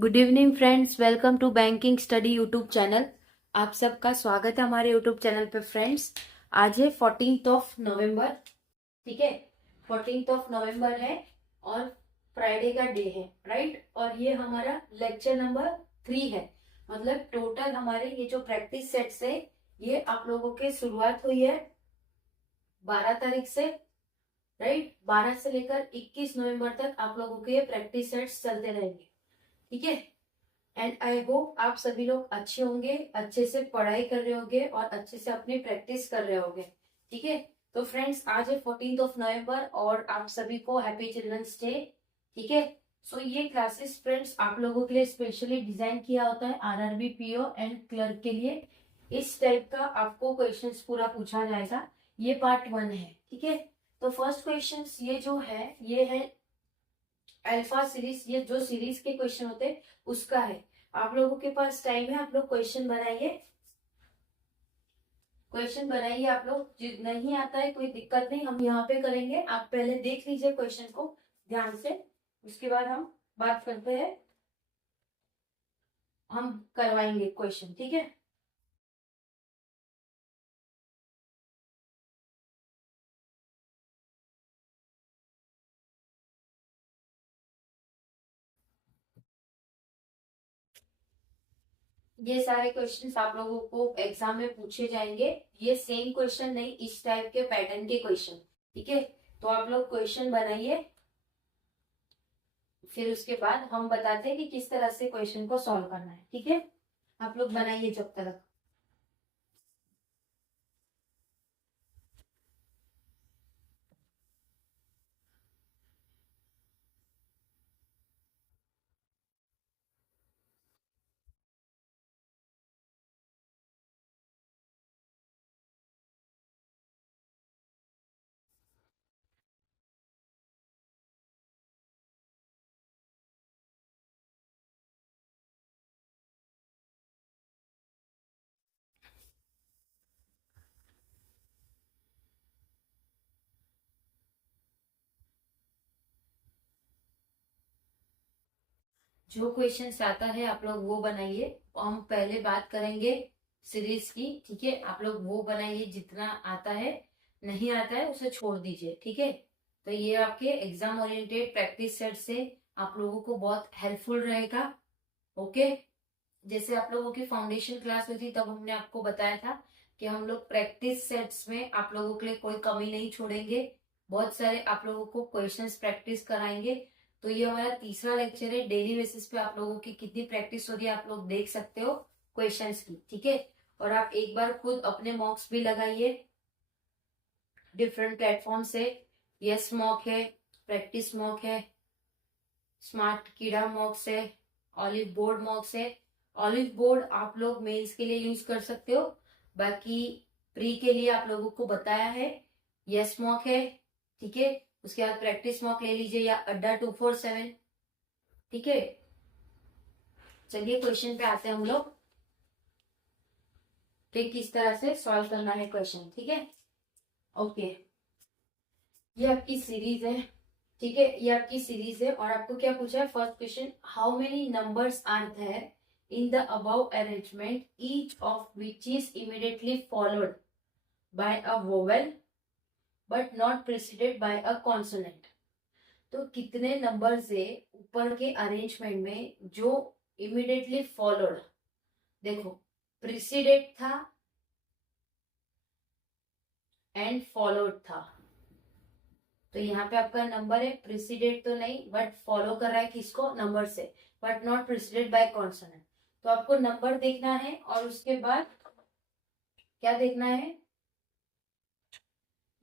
Good evening friends, welcome to banking study YouTube channel. आप सबका स्वागत है हमारे यूट्यूब चैनल पे फ्रेंड्स। आज है 14th ऑफ नवंबर। ठीक है, 14th ऑफ नवंबर है और फ्राइडे का डे है, राइट। और ये हमारा लेक्चर नंबर 3 है। मतलब टोटल हमारे ये जो प्रैक्टिस सेट्स है ये आप लोगों के शुरुआत हुई है 12 तारीख से, राइट। 12 से लेकर 21 नवंबर तक आप लोगों के ये प्रैक्टिस सेट्स चलते रहेंगे। ठीक है, एंड आई होप आप सभी लोग अच्छे होंगे, अच्छे से पढ़ाई कर रहे होंगे और अच्छे से अपनी प्रैक्टिस कर रहे होंगे। ठीक है, तो फ्रेंड्स आज है 14th ऑफ नवंबर और आप सभी को हैप्पी चिल्ड्रंस डे। ठीक है, सो ये क्लासेस फ्रेंड्स आप लोगों के लिए स्पेशली डिजाइन किया होता है आरआरबी पीओ एंड क्लर्क के लिए। इस टाइप का आपको क्वेश्चंस पूरा पूछा जाएगा। ये पार्ट 1 है। ठीक है, तो फर्स्ट क्वेश्चन ये जो है ये है अल्फा सीरीज। ये जो सीरीज के क्वेश्चन होते हैं उसका है। आप लोगों के पास टाइम है, आप लोग क्वेश्चन बनाइए। क्वेश्चन बनाइए आप लोग। नहीं आता है कोई दिक्कत नहीं, हम यहाँ पे करेंगे। आप पहले देख लीजिए क्वेश्चन को ध्यान से, उसके बाद हम बात करते हैं, हम करवाएंगे क्वेश्चन। ठीक है, ये सारे क्वेश्चंस आप लोगों को एग्जाम में पूछे जाएंगे। ये सेम क्वेश्चन नहीं, इस टाइप के पैटर्न के क्वेश्चन। ठीक है, तो आप लोग क्वेश्चन बनाइए, फिर उसके बाद हम बताते हैं कि किस तरह से क्वेश्चन को सॉल्व करना है। ठीक है, आप लोग बनाइए जब तक। जो क्वेश्चन आता है आप लोग वो बनाइए। हम पहले बात करेंगे सीरीज की। ठीक है, आप लोग वो बनाइए जितना आता है, नहीं आता है उसे छोड़ दीजिए। ठीक है, तो ये आपके एग्जाम ओरिएंटेड प्रैक्टिस सेट से आप लोगों को बहुत हेल्पफुल रहेगा। ओके, जैसे आप लोगों की फाउंडेशन क्लास हुई थी तब हमने आपको बताया था कि हम लोग प्रैक्टिस सेट्स में आप लोगों के लिए कोई कमी नहीं छोड़ेंगे। बहुत सारे आप लोगों को क्वेश्चंस प्रैक्टिस कराएंगे। तो ये हमारा तीसरा लेक्चर है। डेली बेसिस पे आप लोगों की कितनी प्रैक्टिस हो रही है आप लोग देख सकते हो क्वेश्चंस की। ठीक है, और आप एक बार खुद अपने मॉक्स भी लगाइए डिफरेंट प्लेटफॉर्म से। यस मॉक है, प्रैक्टिस मॉक है, स्मार्ट कीड़ा मॉक्स है, ऑलिव बोर्ड मॉक्स है। ऑलिव बोर्ड आप लोग मेंस के लिए यूज कर सकते हो, बाकी प्री के लिए आप लोगों को बताया है यस मॉक है। ठीक है, उसके बाद प्रैक्टिस मॉक ले लीजिए या अड्डा 247। ठीक है, चलिए क्वेश्चन पे आते हैं हम लोग कि किस तरह से सॉल्व करना है क्वेश्चन। ठीक है, ओके, ये आपकी सीरीज है। ठीक है, ये आपकी सीरीज है और आपको क्या पूछा है first question, how many numbers are there in the above arrangement each of which is immediately followed by a vowel but not preceded by a consonant. तो कितने नंबर्स है ऊपर के अरेंजमेंट में जो इमीडिएटली फॉलोड, देखो प्रिसीडेड था and followed था। तो यहाँ पे आपका नंबर है, प्रिसीडेड तो नहीं बट फॉलो कर रहा है किसको, नंबर से, but not preceded by consonant. तो आपको नंबर देखना है और उसके बाद क्या देखना है,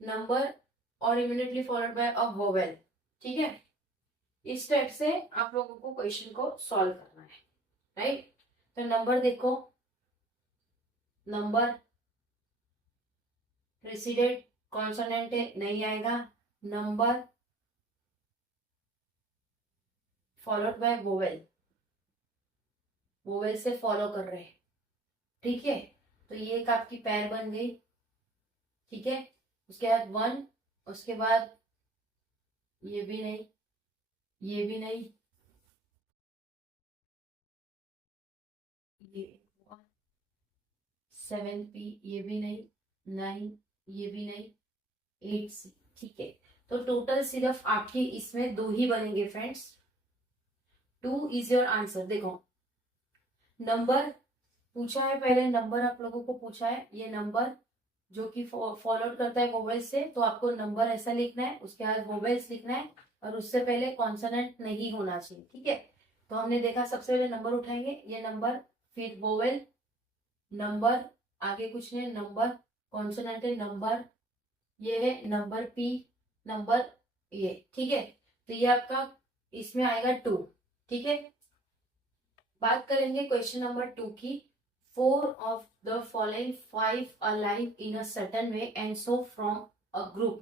नंबर और immediately followed by a vowel. ठीक है, इस टाइप से आप लोगों को क्वेश्चन को सॉल्व करना है, राइट। तो नंबर देखो, नंबर प्रेसिडेंट कॉन्सोनेंट है नहीं आएगा, number followed by vowel, vowel से फॉलो कर रहे हैं। ठीक है, तो ये एक आपकी पैर बन गई। ठीक है, उसके बाद 1, उसके बाद ये भी नहीं, ये भी नहीं, 7P, ये भी नहीं, 9, ये भी नहीं, 8C, ठीक है। तो टोटल सिर्फ आपके इसमें 2 ही बनेंगे फ्रेंड्स। 2 is your answer. देखो नंबर पूछा है, पहले नंबर आप लोगों को पूछा है, ये नंबर जो कि फॉलोड करता है वोवेल्स से, तो आपको नंबर ऐसा लिखना है, उसके बाद वोवेल्स लिखना है और उससे पहले कॉन्सोनेंट नहीं होना चाहिए, ठीक है। तो हमने देखा सबसे पहले नंबर उठाएंगे, ये नंबर, फिर वोवेल, नंबर, आगे कुछ नहीं, नंबर, कॉन्सोनेंट है नंबर, ये है नंबर पी, नंबर ये, ठीक है। तो ये आपका इसमें आएगा 2, ठीक है। बात करेंगे क्वेश्चन नंबर 2 की। 4 of the following 5 alive in a certain way and so from a group,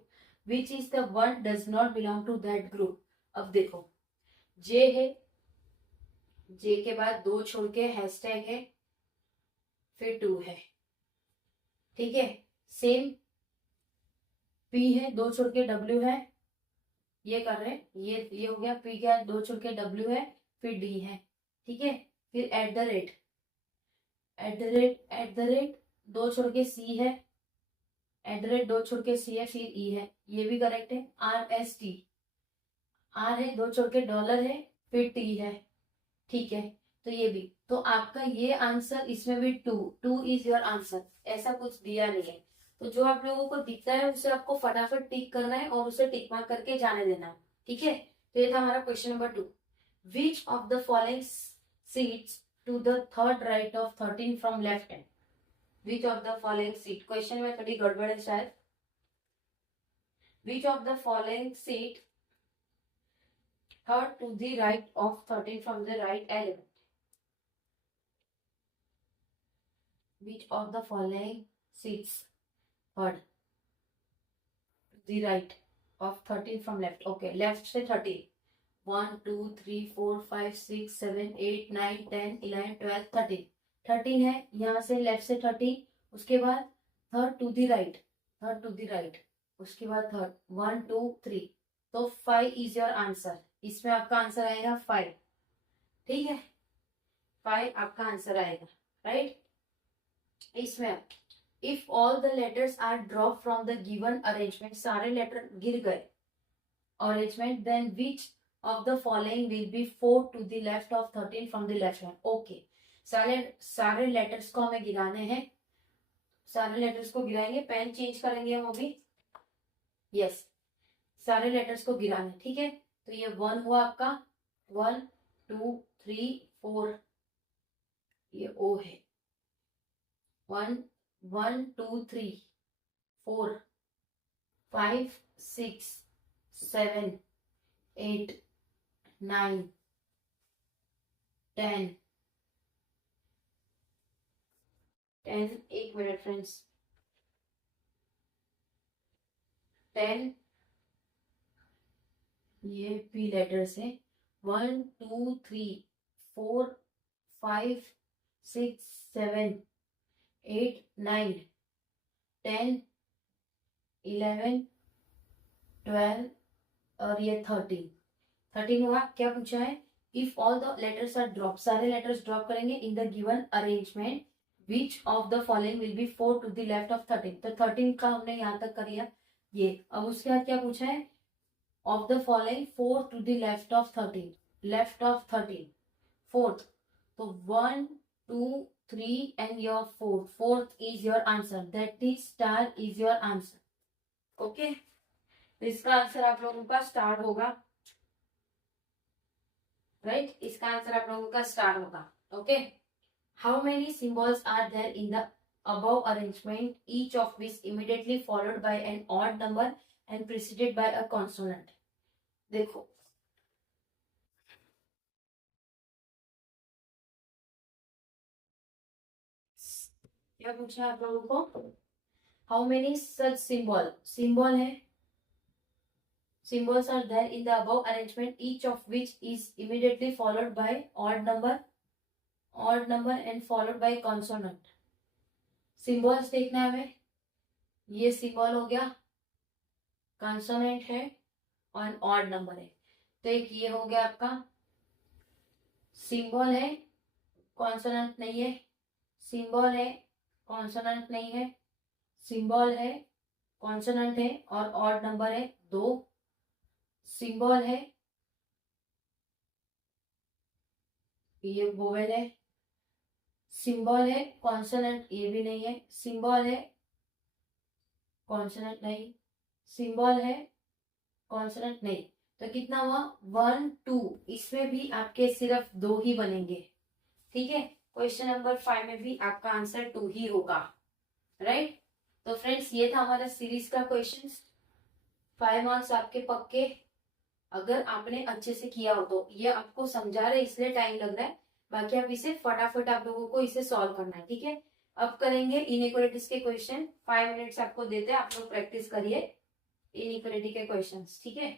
which is the one does not belong to that group। अब देखो जे है, जे के बाद 2 छोड़ के हैशटैग है, फिर 2 है, ठीक है। सेम पी है, 2 छोड़ के डब्ल्यू है, ये कर रहे हैं, ये हो गया। पी के बाद 2 छोड़ के डब्ल्यू है, फिर डी है, ठीक है। फिर at the rate, at the rate 2 छोड़ के सी है, एट द रेट 2 छोड़ के सी है, फिर ई है, ये भी करेक्ट है। आर एस टी, आर है, 2 छोड़ के डॉलर है, फिर टी है, ठीक है। तो ये भी, तो आपका ये आंसर, इसमें भी 2 इज योर आंसर। ऐसा कुछ दिया नहीं है, तो जो आप लोगों को दिखता है उसे आपको फटाफट टिक करना है और उसे टिक मार्क करके जाने देना है, ठीक है। तो ये था हमारा question number 2। Which of the following seats to the third right of 13 from left hand. Which of the following seat, question में थोड़ी गड़बड़ है शायद। Which of the following seat third to the right of 13 from the right element. Which of the following seats third to the right of 13 from left? Okay, left से 13, 1 2 3 4 5 6 7 8 9 10 11 12 13, 13 है यहाँ से, left से 13, उसके बाद third to the right, third to the right, उसके बाद third 1 2 3, तो 5 इज योर आंसर। इसमें आपका आंसर आएगा 5, ठीक है। 5 आपका आंसर आएगा, राइट। इसमें if all the letters are drop from the given arrangement, सारे लेटर गिर गए arrangement, then which of the following will be 4 to the left of 13 from the left hand. Okay, सारे लेटर्स को हमें गिराने हैं, सारे लेटर्स को गिराएंगे, पेन चेंज करेंगे हम अभी। यस, सारे लेटर्स को गिराने, ठीक है। तो ये 1 हुआ आपका, 1 2 3 4, ये ओ है, 1 1 2 3 4 5 6 7 8 9 10 10, एक मिनट फ्रेंड्स, 10, ये पी लेटर्स है, 1 2 3 4 5 6 7 8 9 10 11 12 और ये 13 हुआ। क्या पूछा है, if all the letters are drop, सारे लेटर्स ड्रॉप करेंगे in the given arrangement, which of the following will be 4 to the left of 13। तो 13 का हमने यहाँ तक कर लिया ये। अब उसके बाद क्या पूछा है, of the following 4 to the left of 13, left of 13 fourth, तो 1 2 3 and your fourth is your answer, that is star is your answer। Okay, तो इसका आंसर आप लोगों का स्टार होगा, राइट। इसका आंसर आप लोगों का स्टार होगा। Okay, how many symbols are there in the above arrangement, each of which immediately followed by an odd number and preceded by a consonant। देखो क्या पूछा है आप लोगों को, हाउ मेनी सच सिंबल है, symbols are there in the above arrangement, each of which is immediately followed by odd number and followed by consonant। Symbols देखना है हमें, ये सिंबल हो गया, कंसोनेंट है और ऑड नंबर है। तो एक ये हो गया आपका सिंबल है, कॉन्सोनेंट नहीं है, सिंबल है, कॉन्सोनेंट नहीं है, सिंबल है, कॉन्सोनेंट है और ऑड नंबर है 2, सिंबल है, ये वोवेल है, सिंबल है, कॉन्सोनेंट ये भी नहीं है, सिंबल है, कॉन्सोनेंट नहीं, सिंबल है, कॉन्सोनेंट नहीं। तो कितना हुआ 1 2, इसमें भी आपके सिर्फ 2 ही बनेंगे, ठीक है। क्वेश्चन नंबर 5 में भी आपका आंसर 2 ही होगा, राइट। तो फ्रेंड्स ये था हमारा सीरीज का क्वेश्चन, 5 मार्क्स आपके पक्के, अगर आपने अच्छे से किया हो तो। ये आपको समझा रहे इसलिए टाइम लग रहा है, बाकी आप इसे फटाफट आप लोगों को इसे सॉल्व करना है, ठीक है। अब करेंगे इनइक्वालिटीज के क्वेश्चन, 5 मिनट्स आपको देते हैं, आप लोग प्रैक्टिस करिए इनइक्वालिटी के क्वेश्चंस, ठीक है।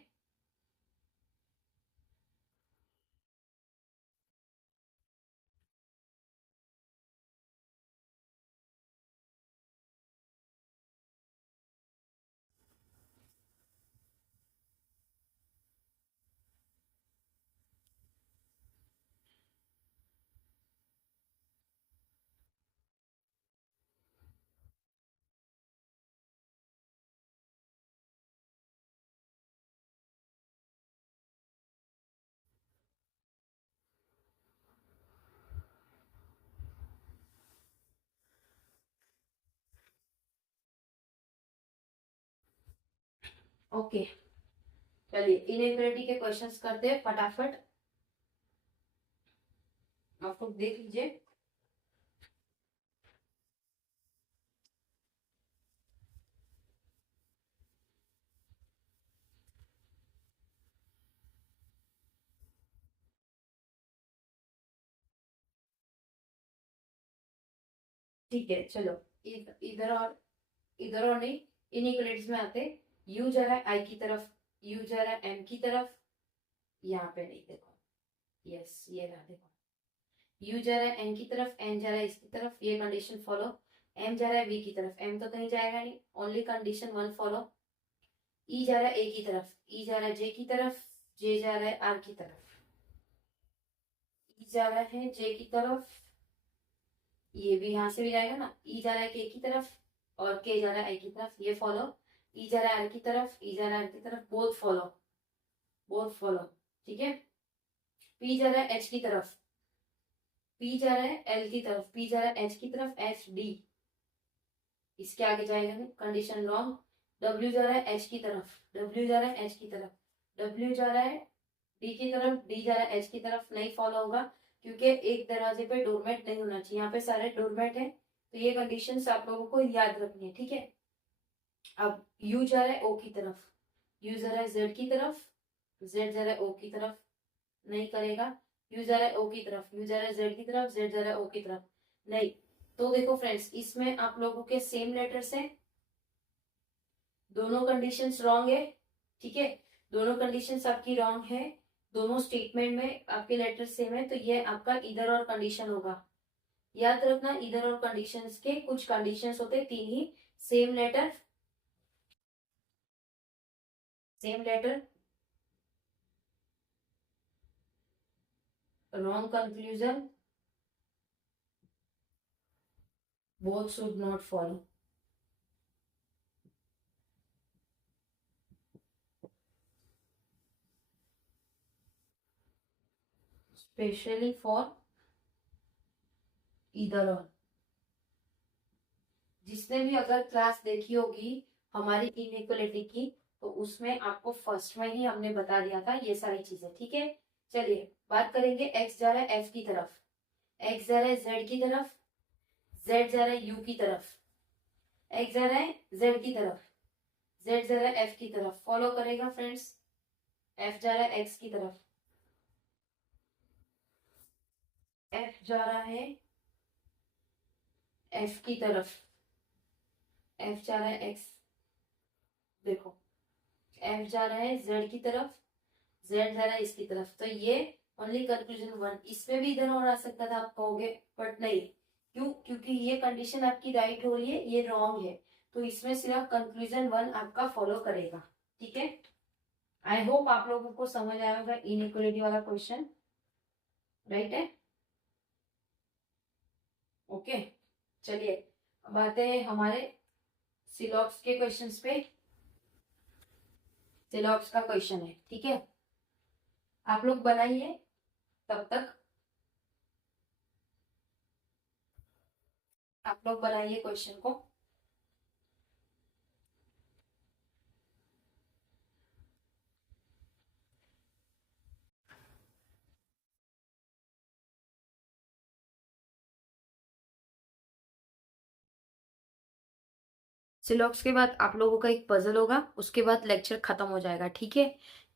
ओके चलिए इनइक्वालिटी के क्वेश्चंस करते हैं फटाफट, आप लोग देख लीजिए। ठीक है चलो, इधर और नहीं, इनइक्वालिटीज में आते, यू जा रहा है आई की तरफ, यू जा रहा है एम की तरफ, यहाँ पे नहीं देखो, यस ये रहा देखो, यू जा रहा है एन की तरफ, एन जा रहा है इसकी तरफ, ये कंडीशन फॉलो, एम जा रहा है वी की तरफ, एम तो कहीं जाएगा नहीं, ओनली कंडीशन 1 फॉलो, ई जा रहा है ए की तरफ, ई जा रहा है जे की तरफ, जे जा रहा है आर की तरफ, ई जा रहा है जे की तरफ, ये भी यहाँ से भी जाएगा ना, ई जा रहा है के की तरफ और के जा रहा है आई की तरफ, ये फॉलो, ई जा रहा है आर की तरफ, ई जा रहा है आर की तरफ, बोथ फॉलो, बोथ फॉलो, ठीक है। पी जा रहा है एच की तरफ, पी जा रहा है एल की तरफ, पी जा रहा है एच की तरफ, एच डी, इसके आगे जाएगा नहीं, कंडीशन रॉन्ग। डब्ल्यू जा रहा है एच की तरफ, डब्ल्यू जा रहा है एच की तरफ, डब्ल्यू जा रहा है डी की तरफ, डी जा रहा है एच की तरफ, नहीं फॉलो होगा क्योंकि एक दरवाजे पे डोरमेट नहीं होना चाहिए, यहाँ पे सारे डोरमेट है, तो ये कंडीशंस आप लोगों को याद रखनी है, ठीक है। अब यू जा रहा है ओ की तरफ, यू जा रहा है जेड की तरफ, जेड जा रहा है ओ की तरफ, नहीं करेगा, यू जा रहा है ओ की तरफ, यू जा रहा है जेड की तरफ, जेड जा रहा है ओ की तरफ, नहीं। तो देखो फ्रेंड्स इसमें आप लोगों के सेम लेटर्स हैं, दोनों कंडीशंस रॉन्ग है, ठीक है, दोनों कंडीशंस आपकी रॉन्ग है, दोनों स्टेटमेंट में आपके लेटर सेम है, तो ये आपका इधर और कंडीशन होगा। याद रखना इधर और कंडीशंस के कुछ कंडीशंस होते हैं, 3 ही, same letter, same letter, wrong conclusion, both should not follow. Especially for either or. जिसने भी अगर क्लास देखी होगी हमारी इनइक्वालिटी की, तो उसमें आपको फर्स्ट में ही हमने बता दिया था ये सारी चीजें, ठीक है। चलिए बात करेंगे, x जा रहा है f की तरफ, x जा रहा है z की तरफ, z जा रहा है u की तरफ, x जा रहा है z की तरफ, z जा रहा है f की तरफ, फॉलो करेगा फ्रेंड्स, f जा रहा है x की तरफ, f जा रहा है f की तरफ, f जा रहा है x, देखो f जा रहा है z की तरफ, z जा रहा है इसकी तरफ, तो ये ओनली कंक्लूजन 1, इसमें भी इधर और आ सकता था आप कहोगे, बट नहीं, क्यों, क्योंकि ये कंडीशन आपकी राइट हो रही है, ये रॉन्ग है, तो इसमें सिर्फ कंक्लूजन 1 आपका फॉलो करेगा, ठीक है। आई होप आप लोगों को समझ आया होगा इनइक्वालिटी वाला क्वेश्चन, राइट है, ओके। चलिए अब आते हैं हमारे सिलॉक्स के क्वेश्चंस पे। सिलॉक्स का क्वेश्चन है, ठीक है, आप लोग बनाइए तब तक, आप लोग बनाइए क्वेश्चन को। सिलॉक्स के बाद आप लोगों का एक पजल होगा, उसके बाद लेक्चर खत्म हो जाएगा, ठीक है,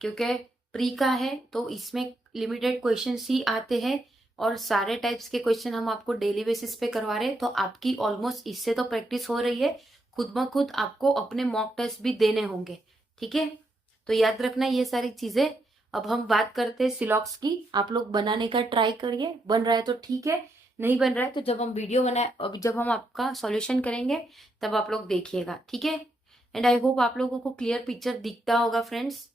क्योंकि प्री का है तो इसमें लिमिटेड क्वेश्चन ही आते हैं और सारे टाइप्स के क्वेश्चन हम आपको डेली बेसिस पे करवा रहे हैं, तो आपकी ऑलमोस्ट इससे तो प्रैक्टिस हो रही है, खुद ब खुद आपको अपने मॉक टेस्ट भी देने होंगे, ठीक है, तो याद रखना ये सारी चीजें। अब हम बात करते हैं सिलॉक्स की, आप लोग बनाने का ट्राई करिए, बन रहा है तो ठीक है, नहीं बन रहा है तो जब हम वीडियो बनाए, जब हम आपका सॉल्यूशन करेंगे तब आप लोग देखिएगा, ठीक है। एंड आई होप आप लोगों को क्लियर पिक्चर दिखता होगा फ्रेंड्स।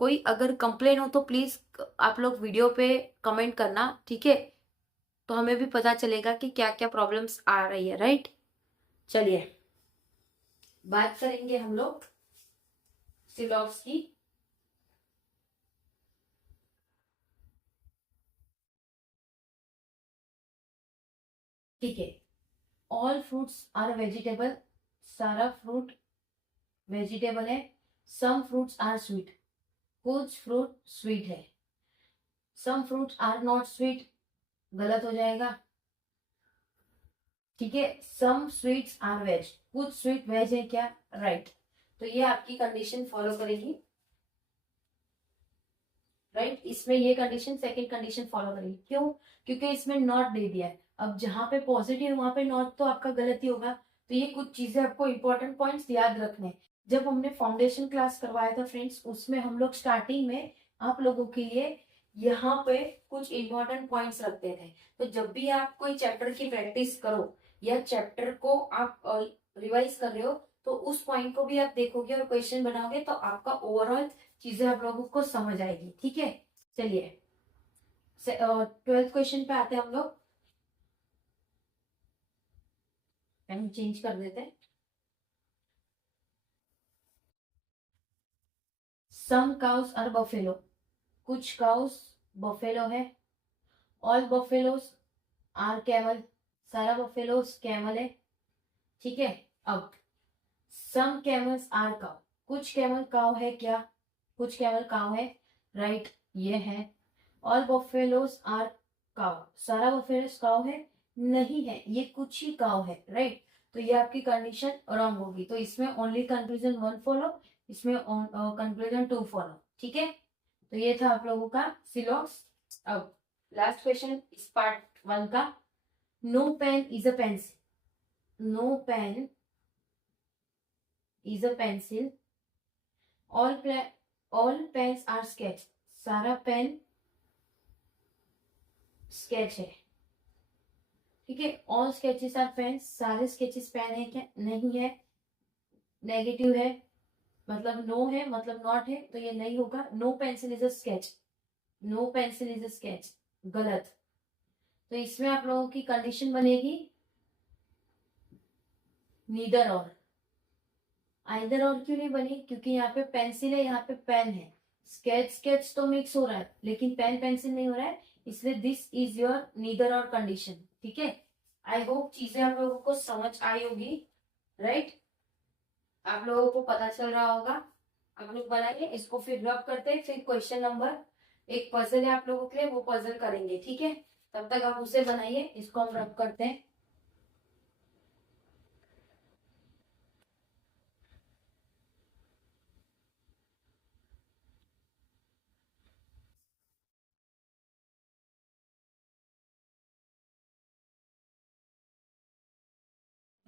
कोई अगर कंप्लेन हो तो प्लीज आप लोग वीडियो पे कमेंट करना, ठीक है, तो हमें भी पता चलेगा कि क्या क्या प्रॉब्लम्स आ रही है, राइट। चलिए बात करेंगे हम लोग सिलॉक्स की। ठीक है, ऑल फ्रूट्स आर वेजिटेबल, सारा फ्रूट वेजिटेबल है। सम फ्रूट्स आर स्वीट, कुछ फ्रूट स्वीट है। Some fruits are not sweet, गलत हो जाएगा, ठीक है। सम स्वीट्स आर वेज, कुछ स्वीट वेज है क्या, राइट। तो ये आपकी कंडीशन फॉलो करेगी, राइट, इसमें ये कंडीशन सेकंड कंडीशन फॉलो करेगी, क्यों, क्योंकि इसमें नॉट दे दिया है। अब जहां पे पॉजिटिव है वहां पे नॉट, तो आपका गलत ही होगा। तो ये कुछ चीजें आपको इंपॉर्टेंट पॉइंट्स याद रखने हैं। जब हमने फाउंडेशन क्लास करवाया था फ्रेंड्स, उसमें हम लोग स्टार्टिंग में आप लोगों के लिए यहाँ पे कुछ इंपॉर्टेंट पॉइंट्स रखते थे। तो जब भी आप कोई चैप्टर की प्रैक्टिस करो या चैप्टर को आप रिवाइज कर रहे हो, तो उस पॉइंट को भी आप देखोगे और क्वेश्चन बनाओगे, तो आपका ओवरऑल चीजें आप लोगों को समझ आएगी, ठीक है। चलिए 12th क्वेश्चन पे आते हैं हम लोग, पेन चेंज कर देते हैं। सम काउस आर बफेलो, कुछ काउस बफेलो है। ऑल बफेलोस आर कैमल, सारा बफेलोस कैमल है, ठीक है। अब सम कैमल्स आर काउ, कुछ कैमल काउ है क्या, कुछ कैमल काउ है, राइट, ये है। ऑल बफेलोस आर काउ, सारा बफेलोस काउ है, नहीं है, ये कुछ ही काउ है, राइट। तो ये आपकी कंडीशन रॉन्ग होगी, तो इसमें ओनली कंक्लूजन 1 फॉलो, इसमें कंक्लूजन 2 फॉलो, ठीक है। तो ये था आप लोगों का सिलॉक्स। अब लास्ट क्वेश्चन इस पार्ट 1 का, no pen is a pencil, no pen is a pencil, all pens are sketch, सारा पेन स्केच है, ठीक है। ऑल स्केचेस आर पेन, सारे स्केचेस पेन है क्या, नहीं है, नेगेटिव है, मतलब नो है, मतलब नॉट है, तो ये नहीं होगा। No pencil is a sketch, no pencil is a sketch, गलत। तो इसमें आप लोगों की कंडीशन बनेगी नीदर और। आइदर और क्यों नहीं बनी, क्योंकि यहाँ पे पेंसिल है, यहाँ पे पेन है। स्केच स्केच तो मिक्स हो रहा है, लेकिन पेन पेंसिल नहीं हो रहा है, इसलिए दिस इज योर नीदर और कंडीशन, ठीक है। आई होप चीजें आप लोगों को समझ आई होगी, राइट, आप लोगों को पता चल रहा होगा। आप लोग बनाइए इसको, फिर रब करते हैं, फिर क्वेश्चन नंबर, एक पजल है आप लोगों के लिए, वो पजल करेंगे, ठीक है। तब तक आप उसे बनाइए, इसको हम रब करते हैं।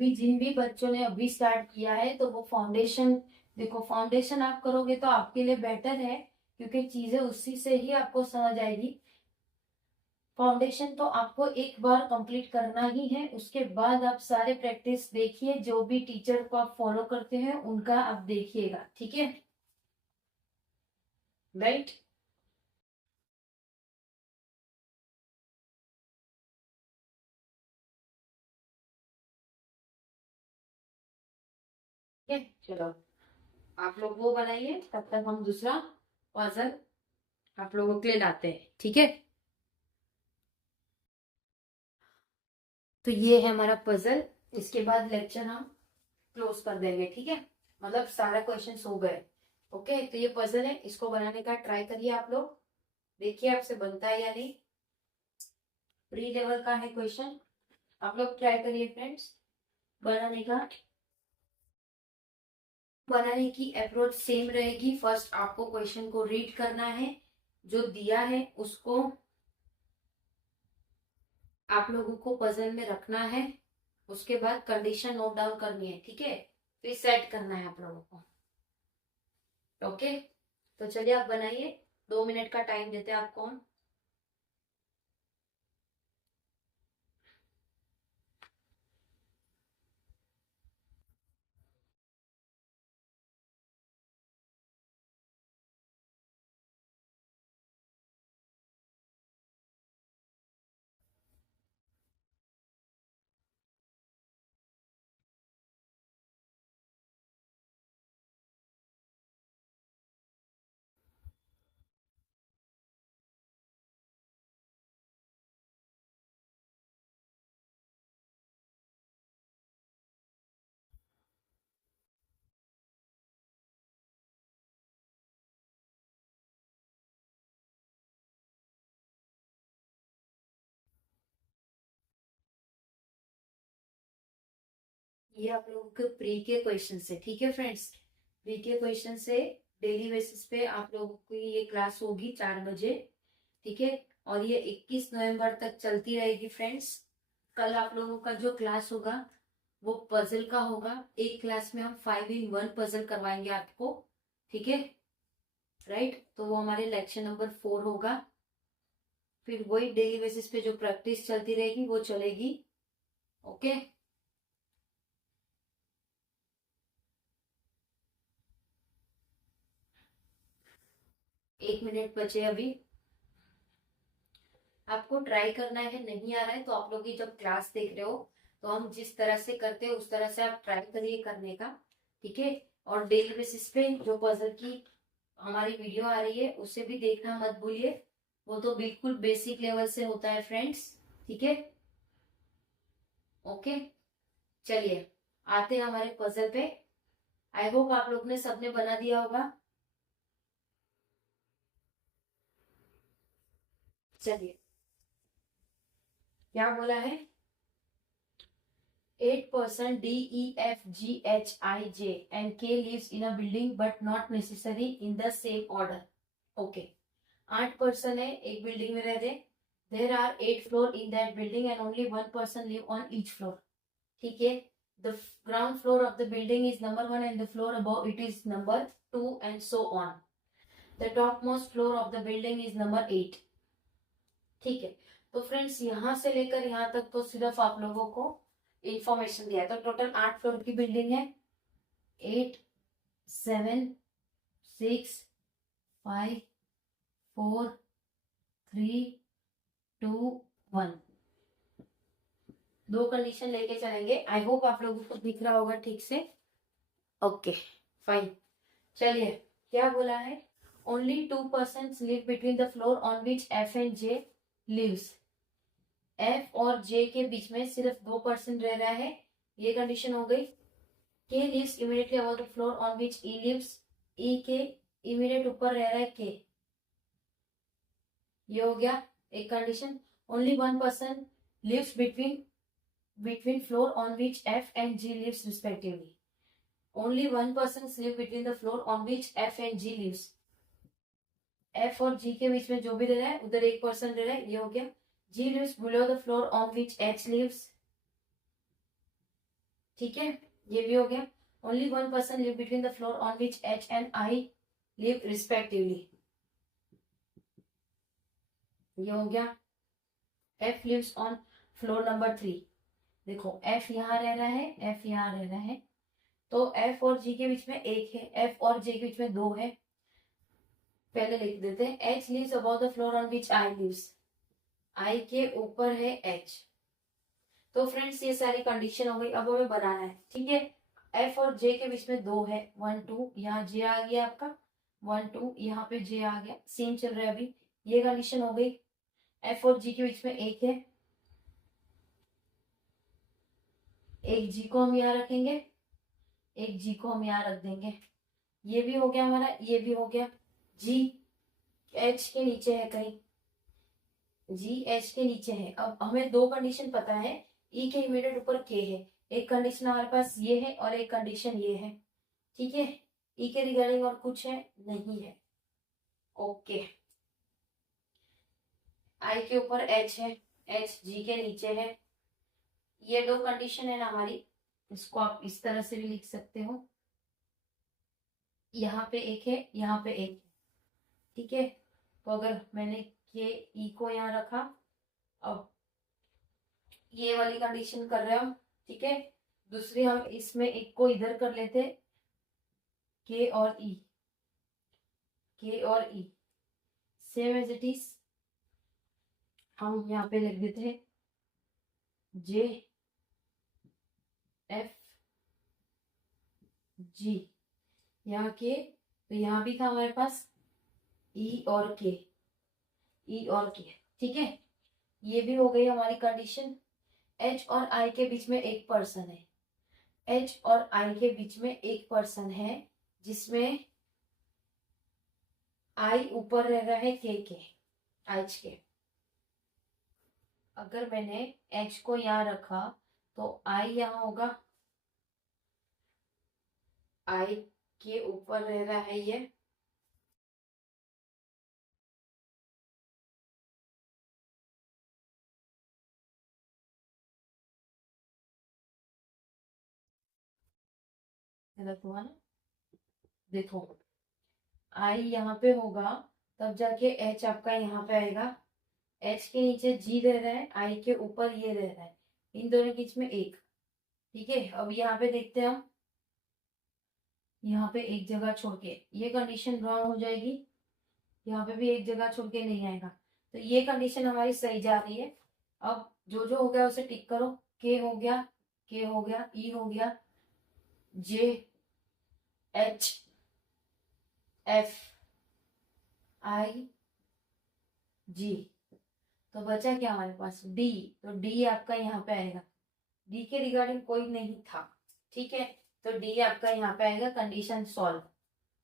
भी जिन भी बच्चों ने अभी स्टार्ट किया है, तो वो फाउंडेशन, देखो फाउंडेशन आप करोगे तो आपके लिए बेटर है, क्योंकि चीजें उसी से ही आपको समझ आएगी। फाउंडेशन तो आपको एक बार कंप्लीट करना ही है, उसके बाद आप सारे प्रैक्टिस देखिए, जो भी टीचर को आप फॉलो करते हैं उनका आप देखिएगा, ठीक है, राइट। ठीक है, चलो आप लोग वो बनाइए, तब तक हम दूसरा पजल आप लोगों के लिए लाते हैं। ठीक है, तो ये है हमारा पजल। इसके बाद लेक्चर हम क्लोज कर देंगे। ठीक है, मतलब सारा क्वेश्चन हो गए। ओके, तो ये पजल है, इसको बनाने का ट्राई करिए आप लोग, देखिए आपसे बनता है या नहीं। प्री लेवल का है क्वेश्चन, आप लोग ट्राई करिए फ्रेंड्स बनाने का। बनाने की अप्रोच सेम रहेगी। फर्स्ट आपको क्वेश्चन को रीड करना है, जो दिया है उसको आप लोगों को पजल में रखना है। उसके बाद कंडीशन नोट डाउन करनी है। ठीक है, फिर सेट करना है आप लोगों को। ओके, तो चलिए आप बनाइए, 2 मिनट का टाइम देते हैं आपको हम। ये आप लोगों के प्री के क्वेश्चन से। ठीक है फ्रेंड्स, प्री के क्वेश्चन से डेली बेसिस पे आप लोगों की ये क्लास होगी 4 बजे। ठीक है, और ये 21 नवंबर तक चलती रहेगी फ्रेंड्स। कल आप लोगों का जो क्लास होगा वो पजल का होगा। एक क्लास में हम 5 in 1 पजल करवाएंगे आपको। ठीक है, राइट, तो वो हमारे लेक्चर नंबर 4 होगा। फिर वही डेली बेसिस पे जो प्रैक्टिस चलती रहेगी वो चलेगी। ओके, 1 मिनट बचे अभी। आपको ट्राई करना है, नहीं आ रहा है तो आप लोग की जब क्लास देख रहे हो तो हम जिस तरह से करते हैं उस तरह से आप ट्राई करिए करने का। ठीक है, और डेली बेसिस पे जो पजल की हमारी वीडियो आ रही है उसे भी देखना मत भूलिए। वो तो बिल्कुल बेसिक लेवल से होता है फ्रेंड्स। ठीक है, ओके, चलिए आते हैं हमारे पजल पे। आई होप आप लोग ने सबने बना दिया होगा। चलिए, क्या बोला है? 8 person D, E, F, G, H, I, J and K lives in a building but not necessary in the same order. Okay. 8 person है, एक बिल्डिंग में रह रहे। There are 8 floors in that building and only 1 person live on each floor. ठीक है, the ground floor of the building is number 1 and the floor above it is number 2 and so on. The topmost floor of the building is number 8. ठीक है, तो friends यहाँ से लेकर यहाँ तक तो सिर्फ आप लोगों को इंफॉर्मेशन दिया है। तो टोटल 8 फ्लोर की बिल्डिंग है। 8, 7, 6, 5, 4, 3, 2, 1। 2 कंडीशन लेके चलेंगे। आई होप आप लोगों को दिख रहा होगा ठीक से। Okay, fine. चलिए, क्या बोला है? Only 2 persons live between the floor on which F and J lives. F और जे के बीच में सिर्फ 2 पर्सन रह रहा है, ये कंडीशन हो गई। K lives immediately above the floor on which E lives. E के इमीडिएट ऊपर रह रहा है के, ये हो गया एक condition. Only 1 person lives between floor on which F and G lives respectively. Only 1 person live between the floor on which F and G lives. F और जी के बीच में जो भी रह रहा है उधर 1 person रह रहा है, ये हो गया। G lives below the floor on which H lives. ठीक है, ये भी हो गया। Only 1 person live between the floor on which H and I live respectively, ये हो गया। F lives on floor number 3। देखो एफ यहाँ रह रहा है, एफ यहाँ रह रहा है, तो एफ और जी के बीच में 1 है, एफ और जे के बीच में 2 है। पहले लिख देते हैं। H lives about the floor on which I lives. I के ऊपर है एच। तो फ्रेंड्स ये सारी कंडीशन हो गई, अब हमें बनाना है। ठीक है, एफ और जे के बीच में 2 है, 1 2, यहाँ जे आ गया आपका 1 2, यहाँ पे जे आ गया, सेम चल रहा है अभी, ये कंडीशन हो गई। एफ और जी के बीच में 1 है, एक जी को हम यहाँ रखेंगे, एक जी को हम यहाँ रख देंगे, ये भी हो गया हमारा, ये भी हो गया। जी एच के नीचे है कहीं, जी एच के नीचे है। अब हमें 2 कंडीशन पता है, ई के इमीडिएट ऊपर के है, एक कंडीशन हमारे पास ये है और एक कंडीशन ये है, ठीक है। ई के रिगार्डिंग और कुछ है नहीं है, ओके। आई के ऊपर एच है, एच जी के नीचे है, ये 2 कंडीशन है ना हमारी, इसको आप इस तरह से भी लिख सकते हो, यहाँ पे एक है, यहाँ पे एक है, ठीक है। तो अगर मैंने के ई को यहाँ रखा, अब ये वाली कंडीशन कर रहे हम, ठीक है। दूसरी हम इसमें एक को इधर कर लेते, के और ई, के और ई सेम एज इट इज, हम यहाँ पे लिख देते हैं जे एफ जी, यहाँ के, तो यहाँ भी था हमारे पास ई और के, ई और के, ठीक है। ये भी हो गई हमारी कंडीशन। एच और आई के बीच में एक पर्सन है, एच और आई के बीच में एक पर्सन है जिसमें आई ऊपर रह रहा है के एच के। अगर मैंने एच को यहाँ रखा तो आई यहाँ होगा, आई के ऊपर रह रहा है ये, गलत हुआ ना, देखो आई यहाँ पे होगा, तब जाके एच आपका यहाँ पे आएगा, एच के नीचे जी रह रहा है, आई के ऊपर ये रह रहा है, इन दोनों के बीच में एक, ठीक है। अब यहाँ पे देखते हैं हम, यहाँ पे एक जगह छोड़ के ये कंडीशन रॉन्ग हो जाएगी, यहाँ पे भी एक जगह छोड़ के नहीं आएगा, तो ये कंडीशन हमारी सही जा रही है। अब जो जो हो गया उसे टिक करो, के हो गया, के हो गया, ई हो गया, जे एच एफ आई जी, तो बचा क्या हमारे पास डी, तो डी आपका यहाँ पे आएगा, डी के रिगार्डिंग कोई नहीं था, ठीक है। तो डी आपका यहाँ पे आएगा, कंडीशन सॉल्व,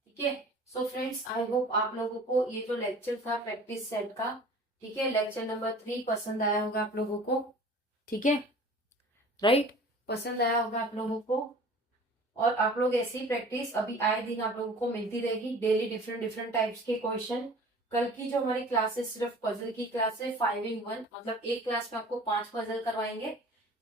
ठीक है। सो फ्रेंड्स, आई होप आप लोगों को ये जो लेक्चर था प्रैक्टिस सेट का, ठीक है, लेक्चर नंबर 3 पसंद आया होगा आप लोगों को, ठीक है, राइट, पसंद आया होगा आप लोगों को। और आप लोग ऐसी प्रैक्टिस अभी आए दिन आप लोगों को मिलती रहेगी, डेली डिफरेंट डिफरेंट टाइप्स के क्वेश्चन। कल की जो हमारी क्लास है सिर्फ पजल की क्लास है, 5 in 1, मतलब एक क्लास में आपको 5 पजल करवाएंगे,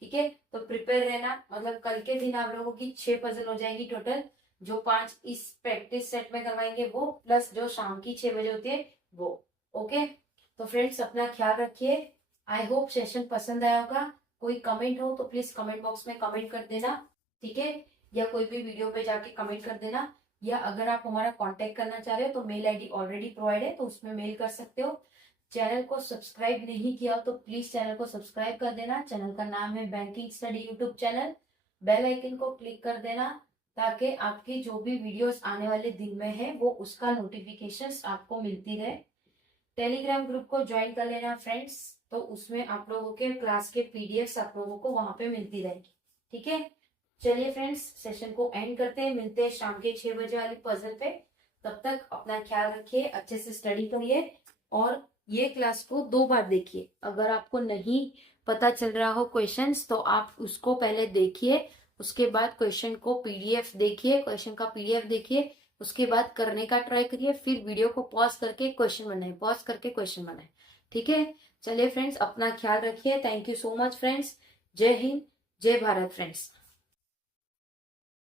ठीक है। तो प्रिपेयर रहना, मतलब कल के दिन आप लोगों की 6 पजल हो जाएंगी टोटल, जो 5 इस प्रैक्टिस सेट में करवाएंगे वो, प्लस जो शाम की 6 बजे होती है वो, ओके। तो फ्रेंड्स अपना ख्याल रखिए, आई होप सेशन पसंद आया होगा। कोई कमेंट हो तो प्लीज कमेंट बॉक्स में कमेंट कर देना, ठीक है, या कोई भी वीडियो पे जाके कमेंट कर देना, या अगर आप हमारा कांटेक्ट करना चाह रहे हो तो मेल आईडी ऑलरेडी प्रोवाइड है, तो उसमें मेल कर सकते हो। चैनल को सब्सक्राइब नहीं किया तो प्लीज चैनल को सब्सक्राइब कर देना, चैनल का नाम है banking study YouTube channel. Bell icon को क्लिक कर देना ताकि आपकी जो भी वीडियोस आने वाले दिन में है वो उसका नोटिफिकेशंस आपको मिलती रहे। टेलीग्राम ग्रुप को ज्वाइन कर लेना फ्रेंड्स, तो उसमें आप लोगों के क्लास के पीडीएफ आप लोगों को वहां पे मिलती रहेगी, ठीक है। चलिए फ्रेंड्स, सेशन को एंड करते हैं, मिलते हैं शाम के 6 बजे वाली पजल पे। तब तक अपना ख्याल रखिए, अच्छे से स्टडी करिए, और ये क्लास को 2 बार देखिए। अगर आपको नहीं पता चल रहा हो क्वेश्चंस तो आप उसको पहले देखिए, उसके बाद क्वेश्चन को पीडीएफ देखिए, क्वेश्चन का पीडीएफ देखिए, उसके बाद करने का ट्राई करिए, फिर वीडियो को पॉज करके क्वेश्चन बनाए, पॉज करके क्वेश्चन बनाए, ठीक है। चलिए फ्रेंड्स, अपना ख्याल रखिए, thank you so much friends, जय हिंद, जय भारत फ्रेंड्स।